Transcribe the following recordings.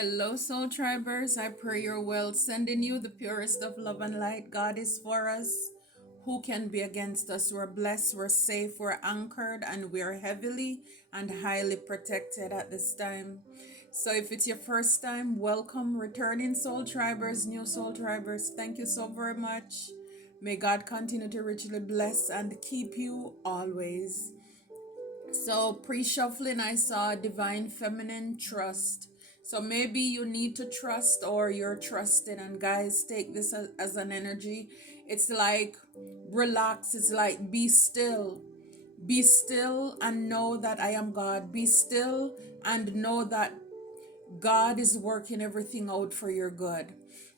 Hello, soul tribers. I pray you're well. Sending you the purest of love and light. God is for us. Who can be against us? We're blessed, we're safe, we're anchored, and we're heavily and highly protected at this time. So, if it's your first time, welcome, returning soul tribers, new soul tribers. Thank you so very much. May God continue to richly bless and keep you always. So, pre shuffling, I saw divine feminine trust. So, maybe you need to trust or you're trusting. And, guys, take this as an energy. It's like relax, it's like be still. Be still and know that I am God. Be still and know that God is working everything out for your good.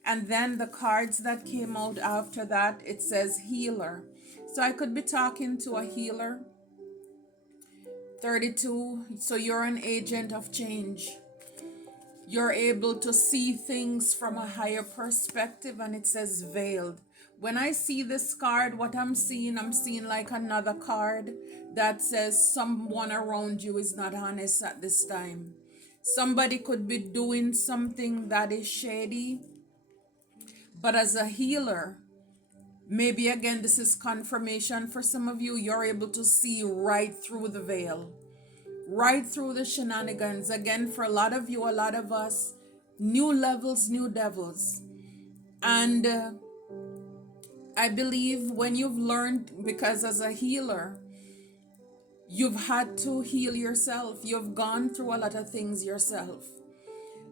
And then the cards that came out after that, it says healer. So, I could be talking to a healer. 32, so you're an agent of change. You're able to see things from a higher perspective, and it says veiled. When I see this card, what I'm seeing like another card that says someone around you is not honest at this time. Somebody could be doing something that is shady, but as a healer, maybe again, this is confirmation for some of you, you're able to see right through the veil, right through the shenanigans. Again, for a lot of you, a lot of us, new levels, new devils. And I believe when you've learned, because as a healer, you've had to heal yourself. You've gone through a lot of things yourself.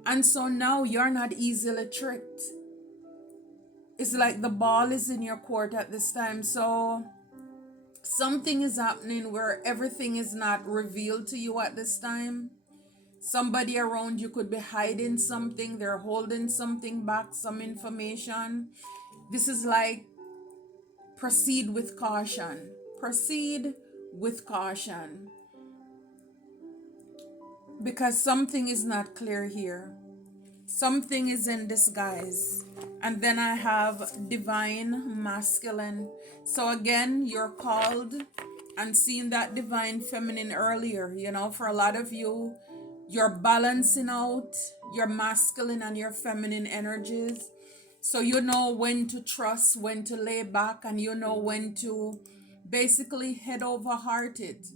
And so now you're not easily tricked. It's like the ball is in your court at this time. So something is happening where everything is not revealed to you at this time. Somebody around you could be hiding something, they're holding something back, some information. This is like proceed with caution. Proceed with caution. Because something is not clear here. Something is in disguise. And then I have divine masculine. So again, you're called, and seeing that divine feminine earlier, for a lot of you, you're balancing out your masculine and your feminine energies. So you know when to trust, when to lay back, and you know when to basically head over heart it.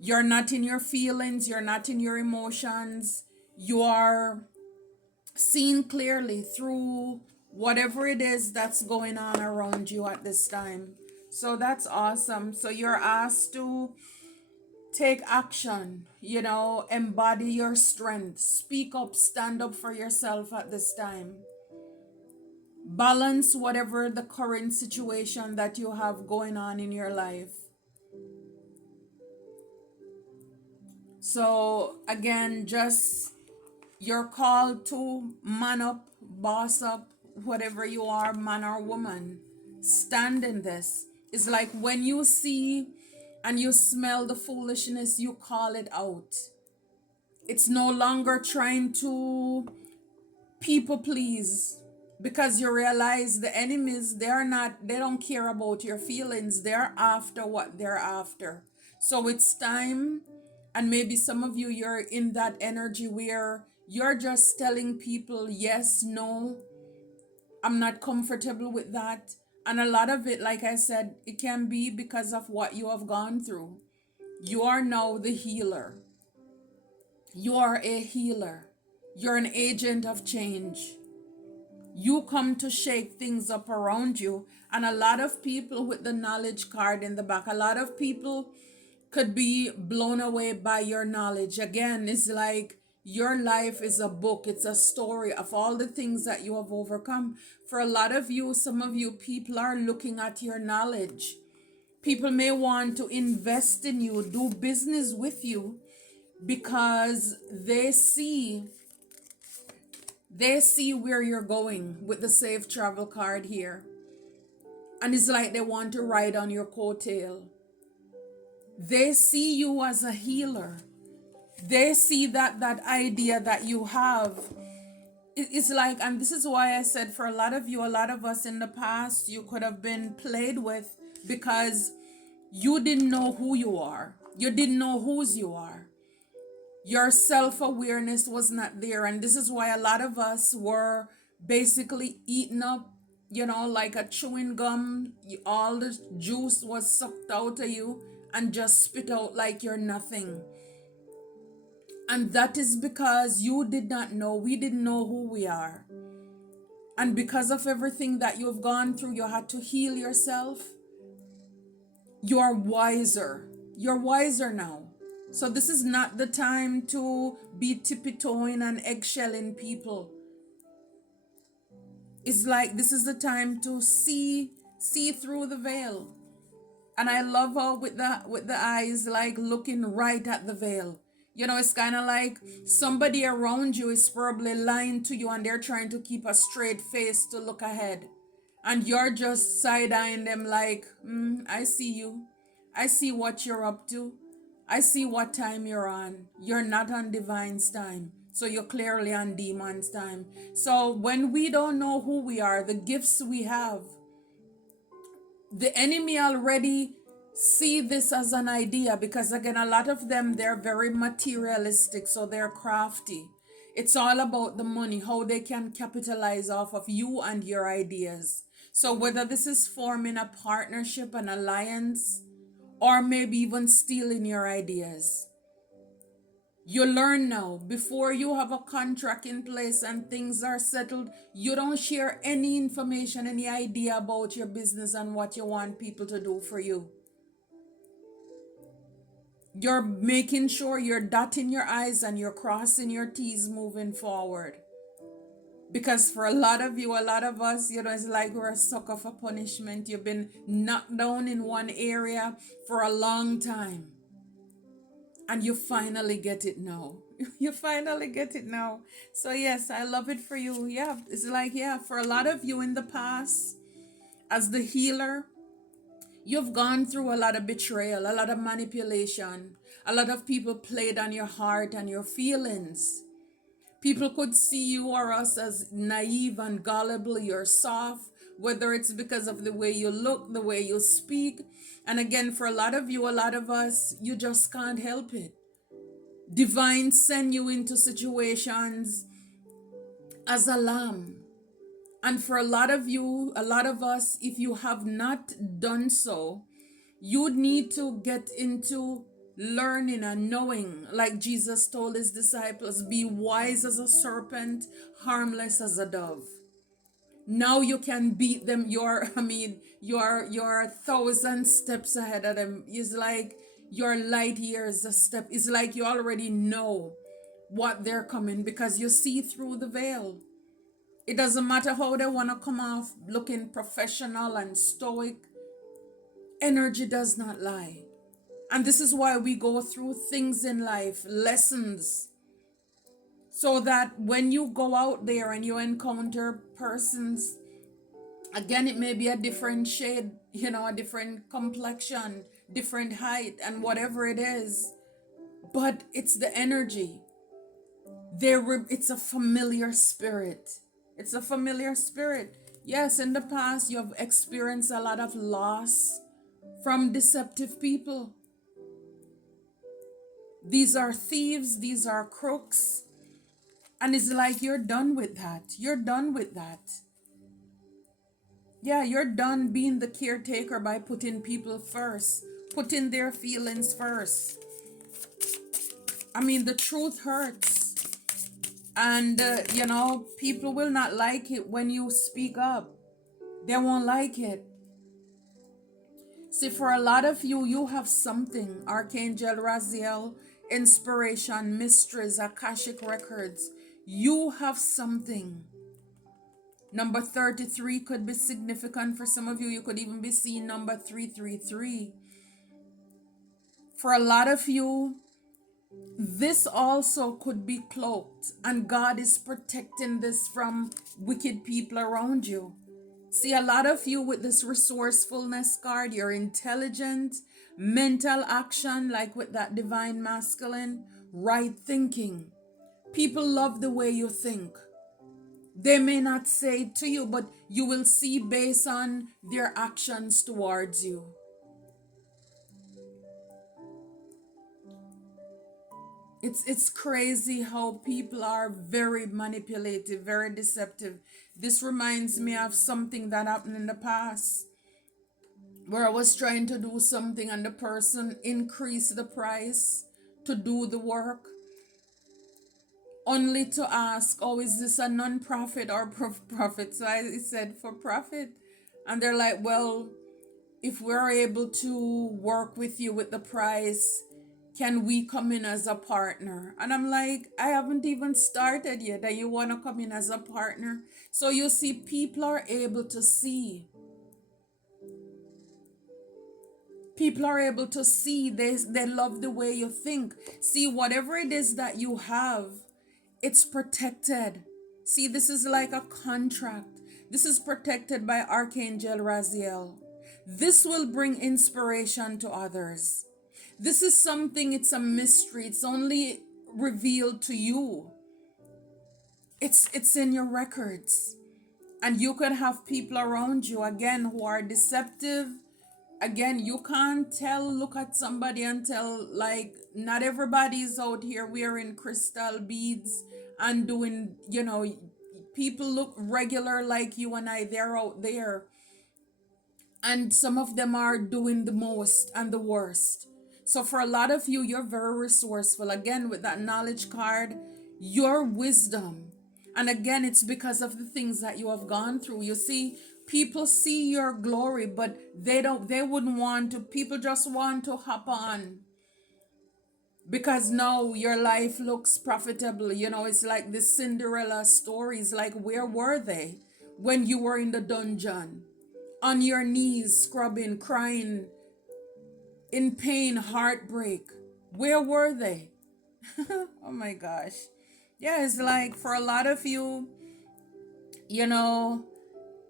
You're not in your feelings, you're not in your emotions. You are seeing clearly through whatever it is that's going on around you at this time. So that's awesome. So you're asked to take action, embody your strength, speak up, stand up for yourself at this time. Balance whatever the current situation that you have going on in your life. So again, just you're called to man up, boss up, whatever you are, man or woman. Stand in this. It's like when you see and you smell the foolishness, you call it out. It's no longer trying to people please, because you realize the enemies, they don't care about your feelings. They're after what they're after. So it's time, and maybe some of you, you're in that energy where you're just telling people yes, no, I'm not comfortable with that. And a lot of it, like I said, it can be because of what you have gone through. You are now the healer. You are a healer. You're an agent of change. You come to shake things up around you. And a lot of people with the knowledge card in the back, a lot of people could be blown away by your knowledge. Again, it's like your life is a book. It's a story of all the things that you have overcome. For a lot of you, some of you, people are looking at your knowledge. People may want to invest in you, do business with you, because they see where you're going with the safe travel card here. And it's like they want to ride on your coattail. They see you as a healer. They see that idea that you have. It's like, and this is why I said for a lot of you, a lot of us in the past, you could have been played with because you didn't know who you are. You didn't know whose you are. Your self-awareness was not there, and this is why a lot of us were basically eaten up, like a chewing gum. All the juice was sucked out of you and just spit out like you're nothing. And that is because you did not know, we didn't know who we are. And because of everything that you've gone through, you had to heal yourself. You're wiser. You're wiser now. So this is not the time to be tippy-toeing and eggshelling people. It's like this is the time to see through the veil. And I love how with the eyes like looking right at the veil. It's kind of like somebody around you is probably lying to you and they're trying to keep a straight face to look ahead. And you're just side-eyeing them like, I see you. I see what you're up to. I see what time you're on. You're not on divine's time. So you're clearly on demon's time. So when we don't know who we are, the gifts we have, the enemy already see this as an idea, because again, a lot of them, they're very materialistic, so they're crafty. It's all about the money, how they can capitalize off of you and your ideas. So whether this is forming a partnership, an alliance, or maybe even stealing your ideas, you learn now, before you have a contract in place and things are settled, you don't share any information, any idea about your business and what you want people to do for you. You're making sure you're dotting your I's and you're crossing your T's moving forward. Because for a lot of you, a lot of us, it's like we're a sucker for punishment. You've been knocked down in one area for a long time. And you finally get it now. You finally get it now. So yes, I love it for you. Yeah, it's like, for a lot of you in the past, as the healer, you've gone through a lot of betrayal, a lot of manipulation. A lot of people played on your heart and your feelings. People could see you or us as naive and gullible. You're soft, whether it's because of the way you look, the way you speak. And again, for a lot of you, a lot of us, you just can't help it. Divine send you into situations as a lamb. And for a lot of you, a lot of us, if you have not done so, you need to get into learning and knowing, like Jesus told his disciples, be wise as a serpent, harmless as a dove. Now you can beat them. You're 1,000 steps ahead of them. It's like your light years a step. It's like you already know what they're coming, because you see through the veil. It doesn't matter how they want to come off looking professional and stoic. Energy does not lie. And this is why we go through things in life, lessons, so that when you go out there and you encounter persons, again, it may be a different shade, a different complexion, different height, and whatever it is, but it's the energy. It's a familiar spirit. It's a familiar spirit. Yes, in the past, you have experienced a lot of loss from deceptive people. These are thieves, these are crooks. And it's like you're done with that. You're done with that. Yeah, you're done being the caretaker by putting people first, putting their feelings first. The truth hurts. And, people will not like it when you speak up. They won't like it. See, for a lot of you, you have something. Archangel Raziel, inspiration, mysteries, Akashic records. You have something. Number 33 could be significant for some of you. You could even be seeing number 333. For a lot of you, this also could be cloaked, and God is protecting this from wicked people around you. See, a lot of you with this resourcefulness card, you're intelligent, mental action, like with that divine masculine, right thinking. People love the way you think. They may not say it to you, but you will see based on their actions towards you. It's crazy how people are very manipulative, very deceptive. This reminds me of something that happened in the past where I was trying to do something and the person increased the price to do the work only to ask, oh, is this a non-profit or profit? So I said for profit. And they're like, well, if we're able to work with you with the price, can we come in as a partner? And I'm like, I haven't even started yet that you want to come in as a partner. So you see, people are able to see. People are able to see. They love the way you think. See, whatever it is that you have, it's protected. See, this is like a contract. This is protected by Archangel Raziel. This will bring inspiration to others. This is something, it's a mystery. It's only revealed to you. It's in your records. And you could have people around you, again, who are deceptive. Again, you can't tell, look at somebody and tell, like, not everybody's out here wearing crystal beads and doing, people look regular like you and I, they're out there. And some of them are doing the most and the worst. So for a lot of you, you're very resourceful. Again, with that knowledge card, your wisdom. And again, it's because of the things that you have gone through. You see, people see your glory, but they wouldn't want to, people just want to hop on because now your life looks profitable. It's like the Cinderella stories. Like, where were they when you were in the dungeon? On your knees, scrubbing, crying, in pain, heartbreak. Where were they? Oh my gosh. Yeah, it's like for a lot of you, you know,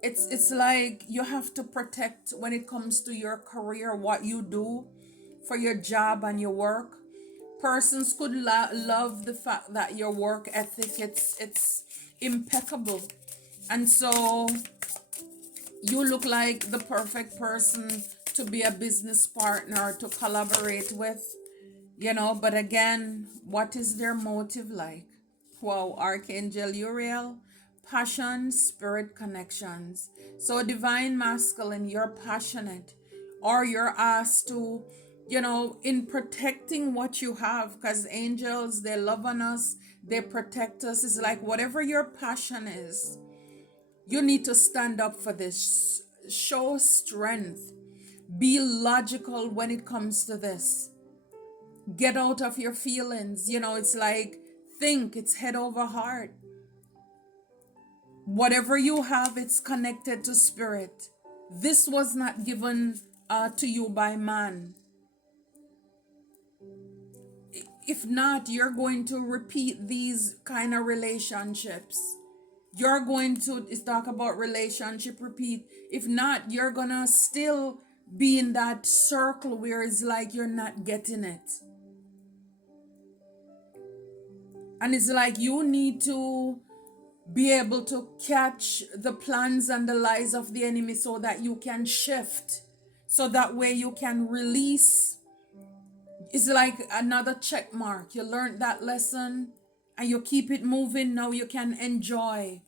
it's like you have to protect when it comes to your career, what you do for your job and your work. Persons could love the fact that your work ethic, it's impeccable. And so you look like the perfect person to be a business partner, to collaborate with, but again, what is their motive like? Wow, Archangel Uriel, passion, spirit connections. So divine masculine, you're passionate, or you're asked to, in protecting what you have, because angels, they love on us, they protect us. It's like whatever your passion is, you need to stand up for this. Show strength. Be logical when it comes to this. Get out of your feelings. It's like think, it's head over heart. Whatever you have, it's connected to spirit. This was not given to you by man. If not, you're going to repeat these kind of relationships. You're going to talk about relationship repeat. If not, you're gonna still be in that circle where it's like you're not getting it. And it's like you need to be able to catch the plans and the lies of the enemy so that you can shift. So that way you can release. It's like another check mark. You learned that lesson and you keep it moving. Now you can enjoy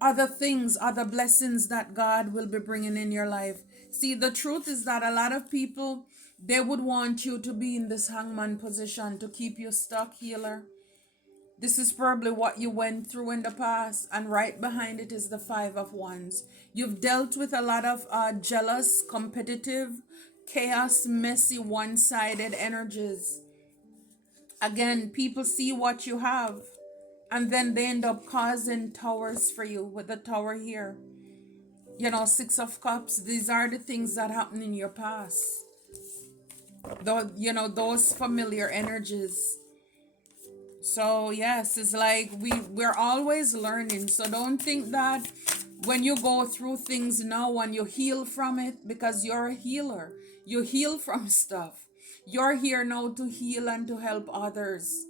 other things, other blessings that God will be bringing in your life. See, the truth is that a lot of people, they would want you to be in this hangman position to keep you stuck, healer. This is probably what you went through in the past, and right behind it is the Five of Wands. You've dealt with a lot of jealous, competitive, chaos, messy, one-sided energies. Again, people see what you have, and then they end up causing towers for you with the tower here. Six of Cups. These are the things that happen in your past. Those familiar energies. So yes, it's like we're always learning. So don't think that when you go through things now and you heal from it, because you're a healer. You heal from stuff. You're here now to heal and to help others.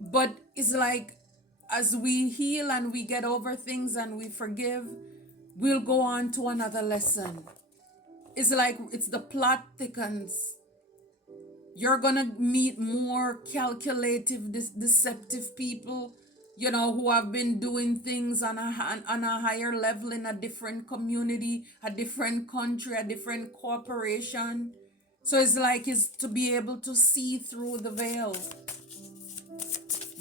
But it's like as we heal and we get over things and we forgive, we'll go on to another lesson. It's like it's the plot thickens. You're gonna meet more calculative, deceptive people, who have been doing things on a higher level in a different community, a different country, a different corporation. So it's like it's to be able to see through the veil.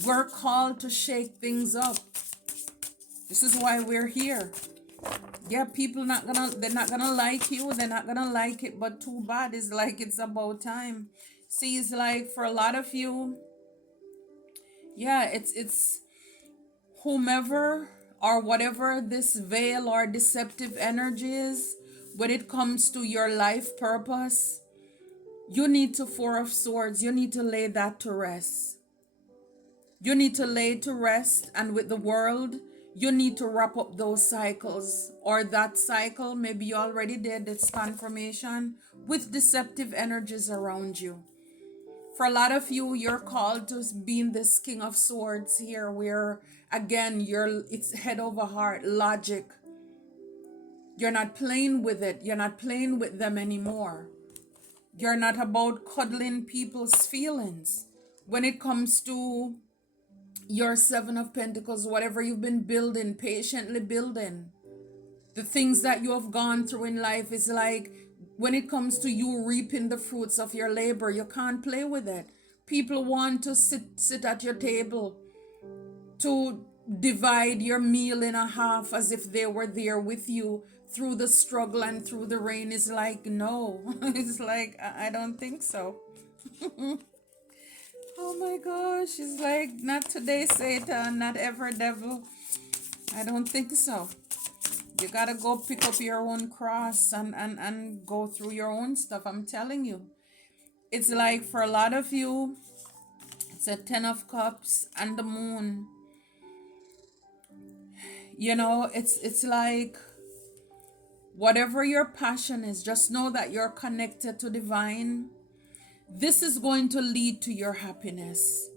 We're called to shake things up. This is why we're here. Yeah, people they're not gonna like you, they're not gonna like it, but too bad. It's like it's about time. See, it's like for a lot of you, yeah, it's whomever or whatever this veil or deceptive energy is, when it comes to your life purpose, you need to Four of Swords, you need to lay that to rest. You need to lay to rest, and with the world, you need to wrap up those cycles, or that cycle, maybe you already did, it's confirmation, with deceptive energies around you. For a lot of you, you're called to being this King of Swords here, where again, it's head over heart, logic. You're not playing with it. You're not playing with them anymore. You're not about cuddling people's feelings. When it comes to your Seven of Pentacles, whatever you've been building, patiently building, the things that you have gone through in life, is like when it comes to you reaping the fruits of your labor, you can't play with it. People want to sit at your table, to divide your meal in a half as if they were there with you through the struggle and through the rain. Is like, no. It's like, I don't think so. Oh my gosh, it's like, not today, Satan, not ever, devil. I don't think so. You gotta go pick up your own cross and go through your own stuff. I'm telling you. It's like for a lot of you, it's a 10 of Cups and the Moon. It's like whatever your passion is, just know that you're connected to divine. This is going to lead to your happiness,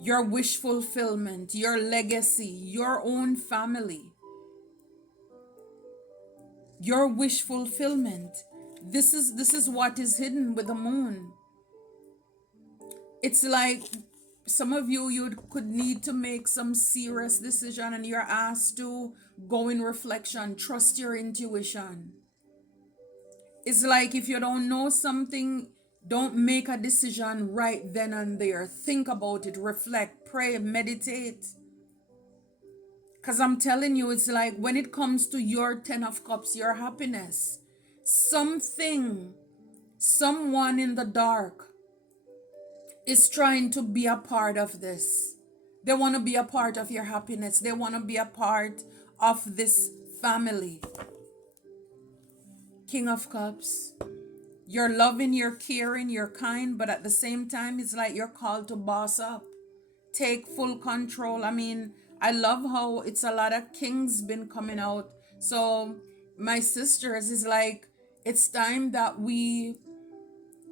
your wish fulfillment, your legacy, your own family, your wish fulfillment. This is what is hidden with the moon. It's like some of you could need to make some serious decision, and you're asked to go in reflection, trust your intuition. It's like if you don't know something, don't make a decision right then and there. Think about it, reflect, pray, meditate. Because I'm telling you, it's like when it comes to your 10 of Cups, your happiness, someone in the dark is trying to be a part of this. They want to be a part of your happiness. They want to be a part of this family. King of Cups. You're loving, you're caring, you're kind, but at the same time, it's like you're called to boss up. Take full control. I mean, I love how it's a lot of kings been coming out. So my sisters, is like, it's time that we,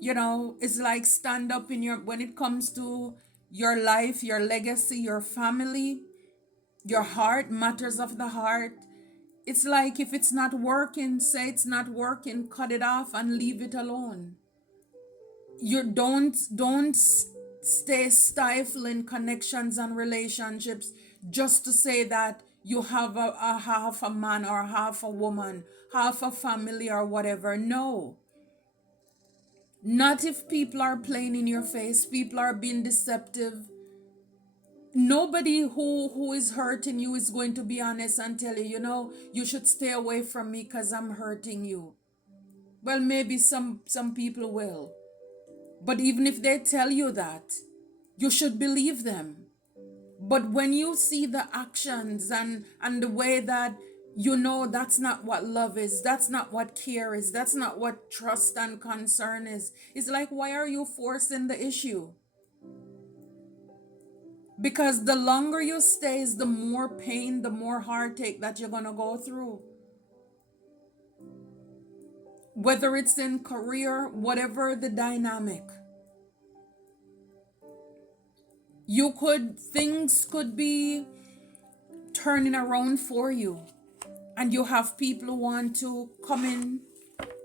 it's like stand up when it comes to your life, your legacy, your family, your heart, matters of the heart. It's like if it's not working, say it's not working, cut it off and leave it alone. You don't stay stifling connections and relationships just to say that you have a half a man or half a woman, half a family or whatever. No. Not if people are playing in your face, people are being deceptive. Nobody who is hurting you is going to be honest and tell you, you should stay away from me because I'm hurting you. Well, maybe some people will. But even if they tell you that, you should believe them. But when you see the actions and the way that that's not what love is, that's not what care is, that's not what trust and concern is, it's like, why are you forcing the issue? Because the longer you stay, is the more pain, the more heartache that you're going to go through. Whether it's in career, whatever the dynamic. Things could be turning around for you. And you have people who want to come in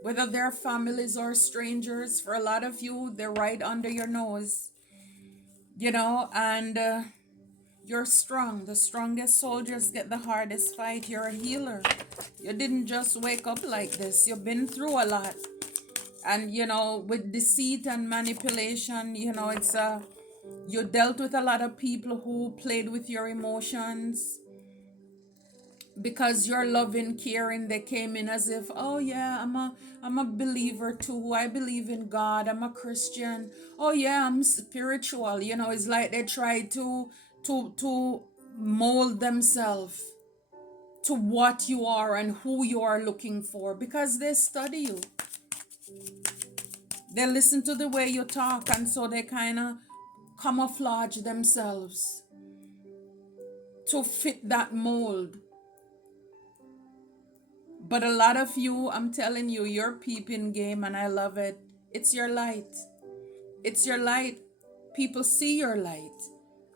whether they're families or strangers. For a lot of you, they're right under your nose, and you're strong. The strongest soldiers get the hardest fight. You're a healer. You didn't just wake up like this. You've been through a lot. And, with deceit and manipulation, you dealt with a lot of people who played with your emotions. Because you're loving, caring, they came in as if, oh yeah, I'm a believer too. I believe in God. I'm a Christian. Oh yeah, I'm spiritual. It's like they try to mold themselves to what you are and who you are looking for, because they study you. They listen to the way you talk, and so they kind of camouflage themselves to fit that mold. But a lot of you, I'm telling you, you're peeping game, and I love it. It's your light. It's your light. People see your light.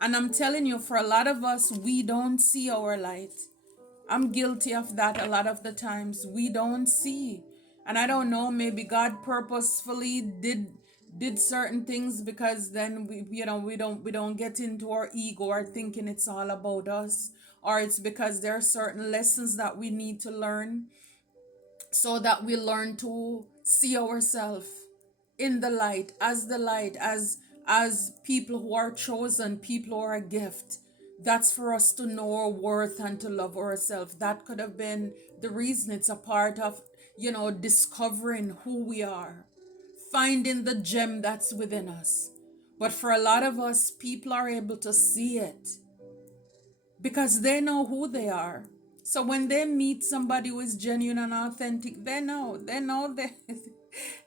And I'm telling you, for a lot of us, we don't see our light. I'm guilty of that a lot of the times. We don't see. And I don't know, maybe God purposefully did certain things, because then we don't get into our ego or thinking it's all about us, or it's because there are certain lessons that we need to learn, so that we learn to see ourselves in the light, as people who are chosen, people who are a gift. That's for us to know our worth and to love ourselves. That could have been the reason. It's a part of, discovering who we are, finding the gem that's within us. But for a lot of us, people are able to see it because they know who they are. So when they meet somebody who is genuine and authentic, they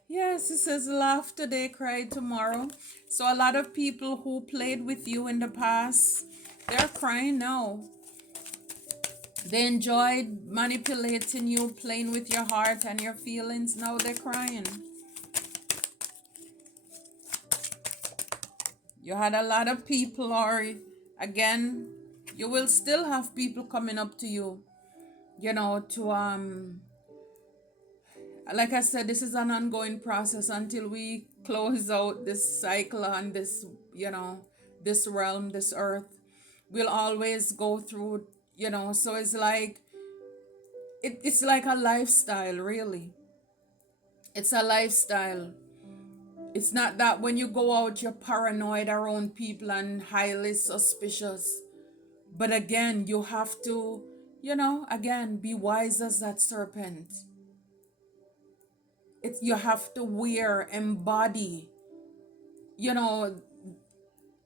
yes, it says laugh today, cry tomorrow. So a lot of people who played with you in the past, they're crying now. They enjoyed manipulating you, playing with your heart and your feelings. Now they're crying. You had a lot of people, or again, you will still have people coming up to you, to like I said, this is an ongoing process until we close out this cycle on this, this realm, this earth. We'll always go through, so it's like it's like a lifestyle, really. It's a lifestyle. It's not that when you go out you're paranoid around people and highly suspicious. But again, you have to, again, be wise as that serpent. You have to embody, you know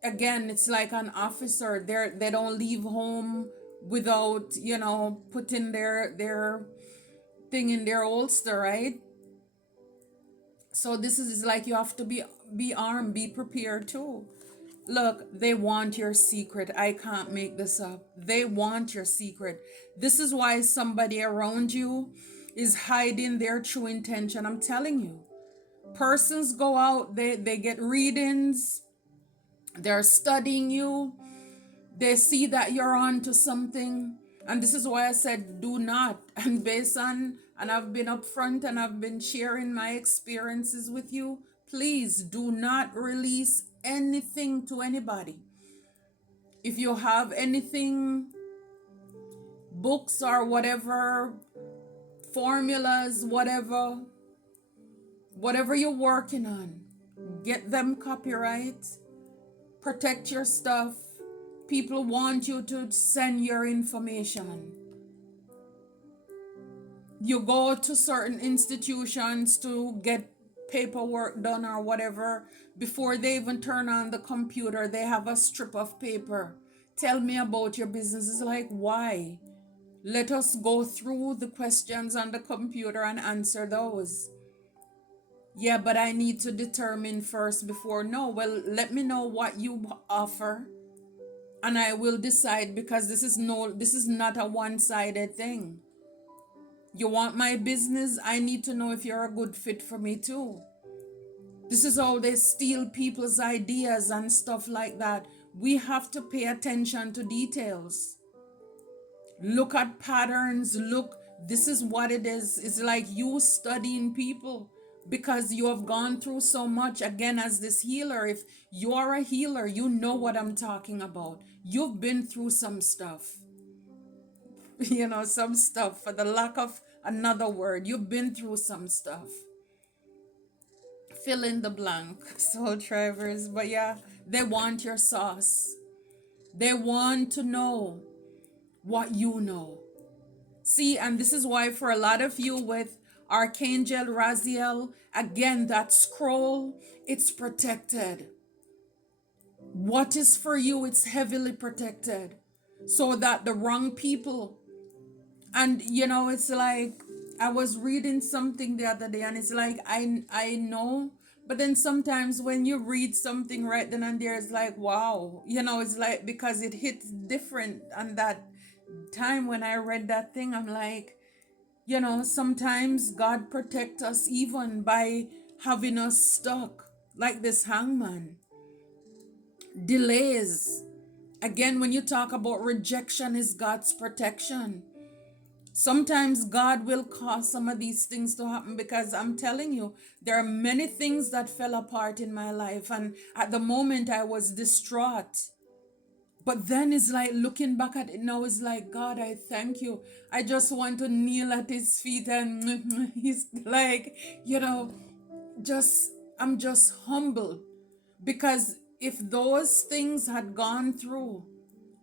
again, it's like an officer. They don't leave home without, putting their thing in their holster, right? So this is like you have to be armed, be prepared too. Look, they want your secret. I can't make this up. They want your secret. This is why somebody around you is hiding their true intention. I'm telling you. Persons go out, they get readings, they're studying you, they see that you're on to something. And this is why I said do not. And based on, and I've been upfront and I've been sharing my experiences with you, please do not release anything to anybody. If you have anything, books or whatever, formulas, whatever you're working on, get them copyright, protect your stuff. People want you to send your information. You go to certain institutions to get paperwork done or whatever. Before they even turn on the computer, they have a strip of paper. Tell me about your business. It's like, why? Let us go through the questions on the computer and answer those. Yeah, but I need to determine first before. No, well, let me know what you offer and I will decide, because this is not a one-sided thing. You want my business? I need to know if you're a good fit for me too. This is how they steal people's ideas and stuff like that. We have to pay attention to details. Look at patterns, This is what it is. It's like you studying people because you have gone through so much. Again, as this healer, if you're a healer, you know what I'm talking about. You've been through some stuff, some stuff, for the lack of another word. You've been through some stuff. Fill in the blank, soul drivers. But yeah, they want your sauce. They want to know what you know. See, and this is why for a lot of you with Archangel Raziel, again, that scroll, it's protected. What is for you, it's heavily protected. So that the wrong people, and it's like, I was reading something the other day, and it's like, I know, but then sometimes when you read something right then and there, it's like, wow, it's like, because it hits different. And that time when I read that thing, I'm like, sometimes God protect us even by having us stuck, like this hangman. Delays. Again, when you talk about rejection is God's protection. Sometimes God will cause some of these things to happen, because I'm telling you, there are many things that fell apart in my life. And at the moment I was distraught. But then it's like, looking back at it now, it's like, God, I thank you. I just want to kneel at his feet, and he's like, just, I'm just humbled. Because if those things had gone through,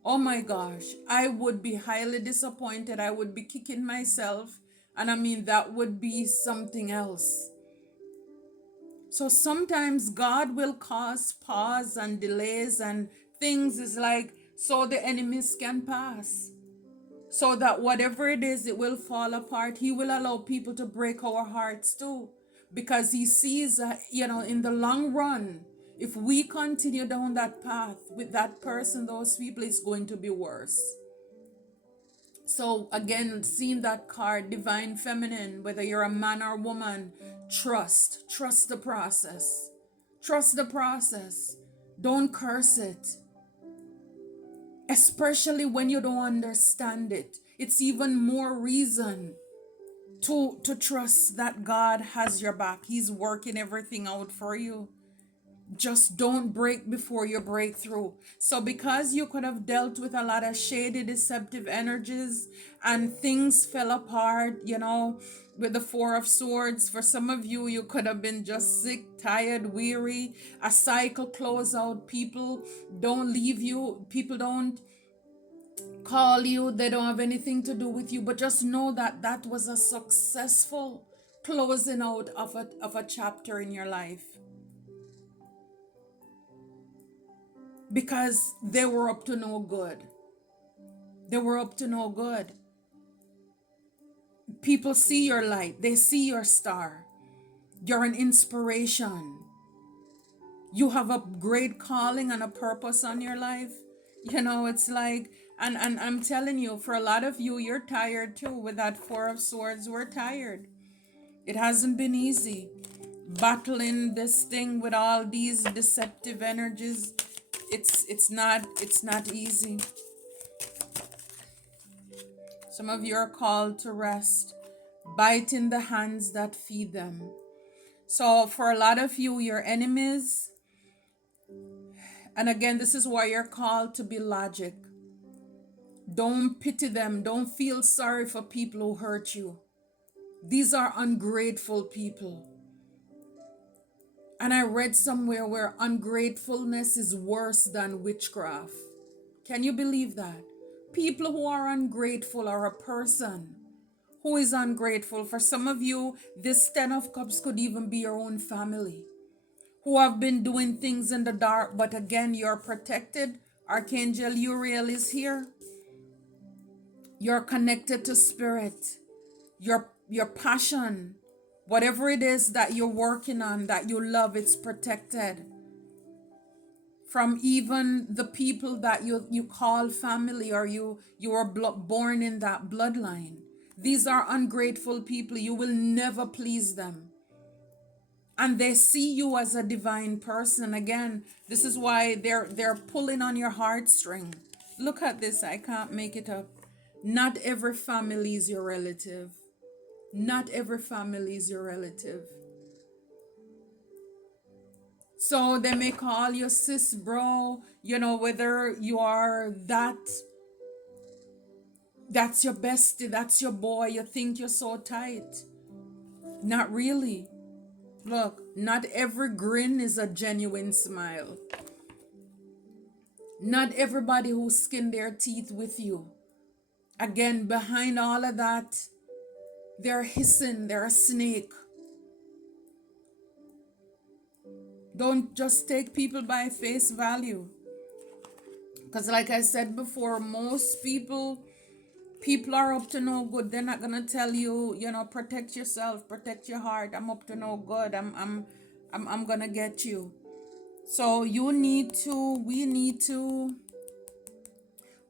oh my gosh, I would be highly disappointed. I would be kicking myself. And I mean, that would be something else. So sometimes God will cause pause and delays and things, is like, so the enemies can pass. So that whatever it is, it will fall apart. He will allow people to break our hearts too. Because he sees that, in the long run, if we continue down that path with that person, those people, it's going to be worse. So again, seeing that card, divine feminine, whether you're a man or woman, trust the process. Trust the process. Don't curse it. Especially when you don't understand it. It's even more reason to trust that God has your back. He's working everything out for you. Just don't break before you break through. So because you could have dealt with a lot of shady, deceptive energies, and things fell apart, with the Four of Swords, for some of you, you could have been just sick, tired, weary, a cycle close out. People don't leave you. People don't call you. They don't have anything to do with you. But just know that that was a successful closing out of a chapter in your life. Because they were up to no good. They were up to no good. People see your light. They see your star. You're an inspiration. You have a great calling and a purpose on your life. It's like, and I'm telling you, for a lot of you, you're tired too. With that Four of Swords, we're tired. It hasn't been easy. Battling this thing with all these deceptive energies, it's not easy. Some of you are called to rest, biting the hands that feed them. So for a lot of you, your enemies, and again, this is why you're called to be logic. Don't pity them. Don't feel sorry for people who hurt you. These are ungrateful people. And I read somewhere where ungratefulness is worse than witchcraft. Can you believe that? People who are ungrateful are a person who is ungrateful. For some of you, this 10 of Cups could even be your own family who have been doing things in the dark, but again, you're protected. Archangel Uriel is here. You're connected to spirit. Your passion, whatever it is that you're working on, that you love, it's protected from even the people that you call family, or you were born in that bloodline. These are ungrateful people. You will never please them. And they see you as a divine person. Again, this is why they're pulling on your heartstring. Look at this. I can't make it up. Not every family is your relative. Not every family is your relative. So they may call you sis, bro, whether you are that's your bestie, that's your boy, you think you're so tight. Not really. Look, not every grin is a genuine smile. Not everybody who skin their teeth with you. Again, behind all of that, they're hissing, they're a snake. Don't just take people by face value. Because like I said before, most people are up to no good. They're not gonna tell you, protect yourself, protect your heart. I'm up to no good. I'm gonna get you. So we need to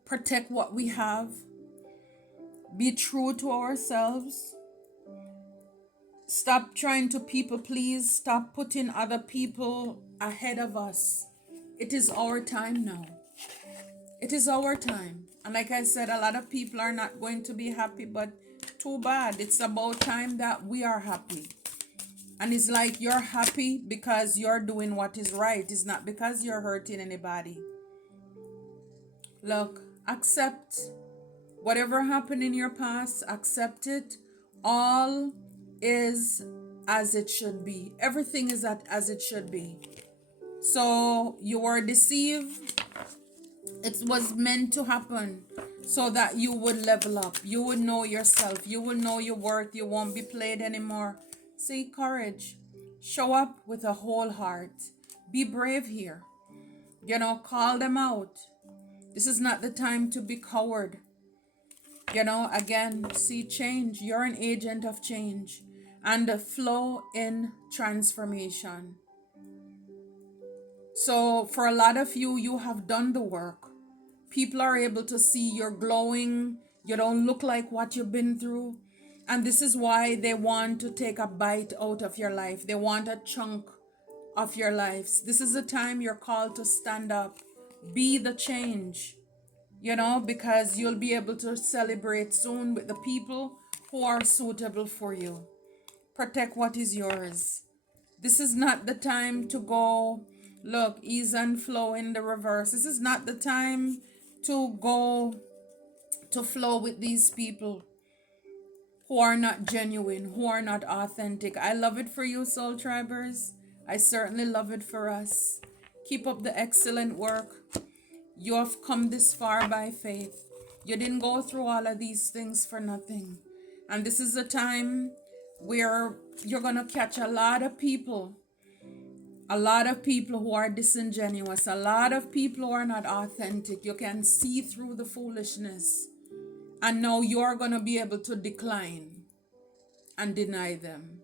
protect what we have. Be true to ourselves. Stop trying to people please. Stop putting other people ahead of us. It is our time now. It is our time. And like I said, a lot of people are not going to be happy, but too bad. It's about time that we are happy. And it's like you're happy because you're doing what is right. It's not because you're hurting anybody. Look, accept whatever happened in your past. Accept it. All is as it should be. Everything is as it should be. So you were deceived. It was meant to happen so that you would level up. You would know yourself. You will know your worth. You won't be played anymore. See, courage. Show up with a whole heart. Be brave here. Call them out. This is not the time to be coward. Again, see change. You're an agent of change and a flow in transformation. So for a lot of you, you have done the work. People are able to see you're glowing. You don't look like what you've been through. And this is why they want to take a bite out of your life. They want a chunk of your lives. This is the time you're called to stand up. Be the change, because you'll be able to celebrate soon with the people who are suitable for you. Protect what is yours. This is not the time to go, look, ease and flow in the reverse. This is not the time to go to flow with these people who are not genuine, who are not authentic. I love it for you, Soul Tribers. I certainly love it for us. Keep up the excellent work. You have come this far by faith. You didn't go through all of these things for nothing. And this is a time where you're going to catch a lot of people who are disingenuous, a lot of people who are not authentic. You can see through the foolishness. And now you're going to be able to decline and deny them.